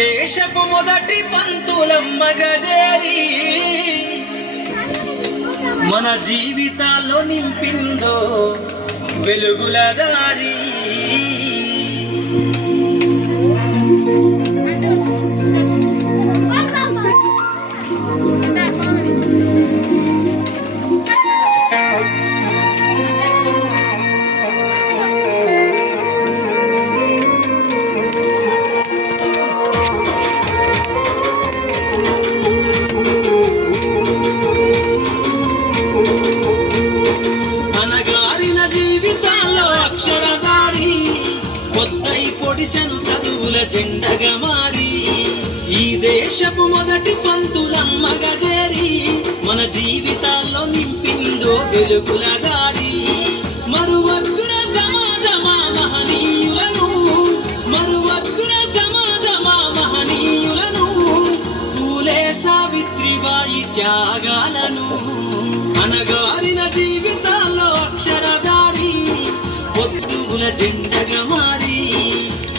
దేశపు మొదటి పంతులమ్మగా చేరి మన జీవితాల్లో నింపిందో వెలుగుల దారి. జెండగా మారి ఈ దేశపు మొదటి పంతులమ్మగా చేరి మన జీవితాల్లో నింపిందో వెలుగుల దారి. మరువద్దుర సమాజమా మహనీయులను, మరువద్దుర సమాజమా మహనీయులను, పూలే సావిత్రిబాయి త్యాగాలను. అనగారిన జీవితాల్లో అక్షరధారి పొద్దుల జెండగా మారి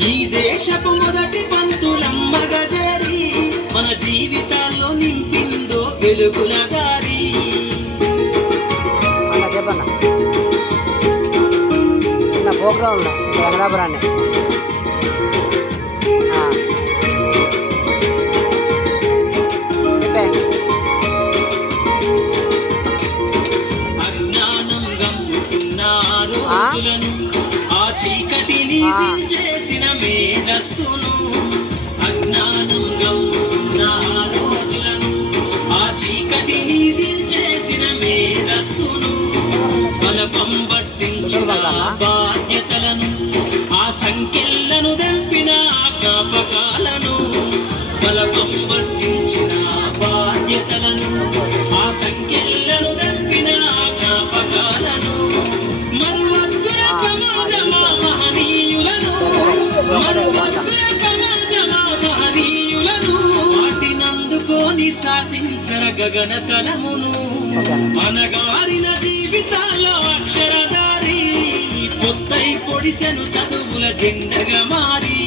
ఈ దేశపు మొదటి పంతులమ్మగా చేరి మన జీవితాల్లో నింపిందో వెలుగుల దారి. అజ్ఞానం గమ్ముకున్న రోజులను ఆ చీకటిని చేసిన మేధస్సును, అజ్ఞానం గమ్ముకున్న రోజులను ఆ చీకటిని చేసిన మేధస్సును, బలపం పట్టించిన బాధ్యతలను ఆ సంఖ్యలను దంపిన జ్ఞాపకాలను, బలపం పట్టించిన బాధ్యతలను ఆ సంఖ్యలను దంపిన జ్ఞాపకాలను. మరువద్దుర సమాజమా మహనీయులను, మరువద్దుర సమాజమా మహనీయులను, వాటినందుకోని శాసించర గగన తలమును. మనగారిన జీవితాల్లో అక్షరధారి పొత్తై పొడిసెను చదువుల జెండగా మారి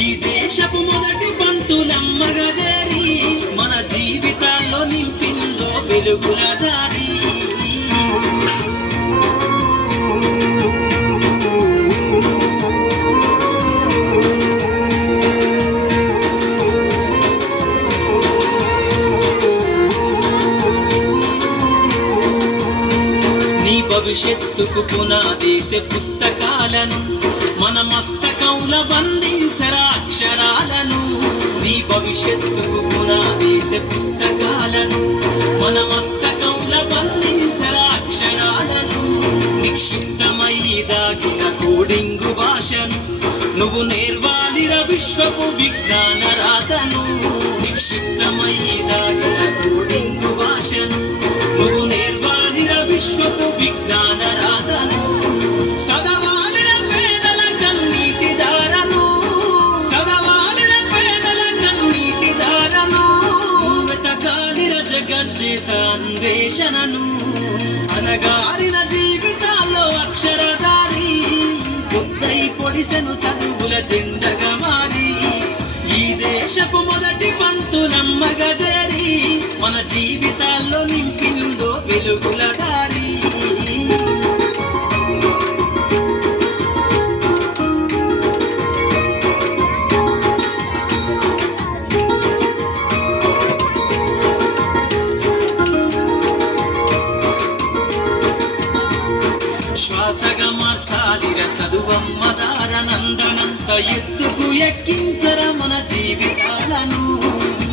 ఈ దేశపు మొదటి పంతులమ్మగా చేరి మన జీవితాల్లో నింపిందో వెలుగుల దారి. భవిష్యత్తుకు పునాదేశ పుస్తకాలను మన మస్తకంల బంధించరా అక్షరాలను. నీ భవిష్యత్తుకు పునాదేశ పుస్తకాలను మన మస్తకంల బంధించరా అక్షరాలను. నిక్షిప్తమై దాగిన కోడింగు భాషను నువ్వు నేర్వాలిర విశ్వపు విజ్ఞాన రాతను. నిక్షిప్తమై దాగిన కోడింగు భాషను నువ్వు నేర్వాలిర విశ్వపు విజ్ఞాన రాతను. సదవాలిన పేదల కన్నీటి దారను, సదవాలిన పేదల కన్నీటి దారను, వెతకాలిర జగజ్జేత అన్వేషణను. అనగారిన జీవితాల్లో అక్షరధారి పొద్దై పొడిసెను చదువుల జెండగా మారి ఈ దేశపు మొదటి పంతులమ్మగా చేరి మన జీవితాల్లో నింపిందో వెలుగుల దారి. శ్వాసగా మార్చాలిర చదువమ్మ దారనందనంత ఎత్తుకు ఎక్కించర మన జీవితాలను.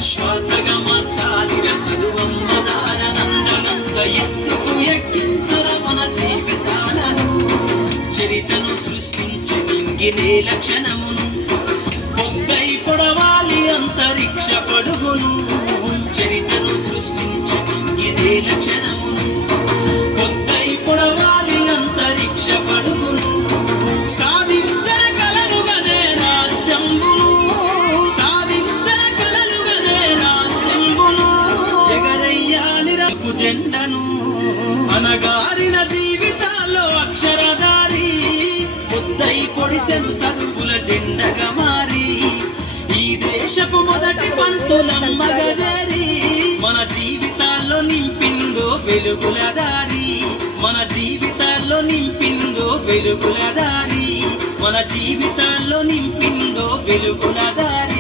శ్వాసగా మార్చాలిర చదువమ్మ దారనందనంత ఎత్తుకు ఎక్కించర మన జీవితాలను. చరితను సృష్టించి నింగినే లక్షణమును పొద్దై పొడవాలి అంతరిక్ష పడుగును. చరితను సృష్టించి నింగినే లక్షణమును పొద్దై పొడవాలి అంతరిక్ష పడుగును. సాధించర కలలుగనే రాజ్యంబును, సాధించర కలలుగనే రాజ్యంబును, ఎగరయ్యాలిరకు జెండను. అనగారిన జీవితాల్లో అక్షరధారి పొద్దై పొడిసెను చదువుల జెండగా మారి ఈ దేశ వెలుగులమ్మగ జారి మన జీవితాల్లో నింపిందో వెలుగుల దారి మన జీవితాల్లో నింపిందో వెలుగుల దారి మన జీవితాల్లో నింపిందో వెలుగుల దారి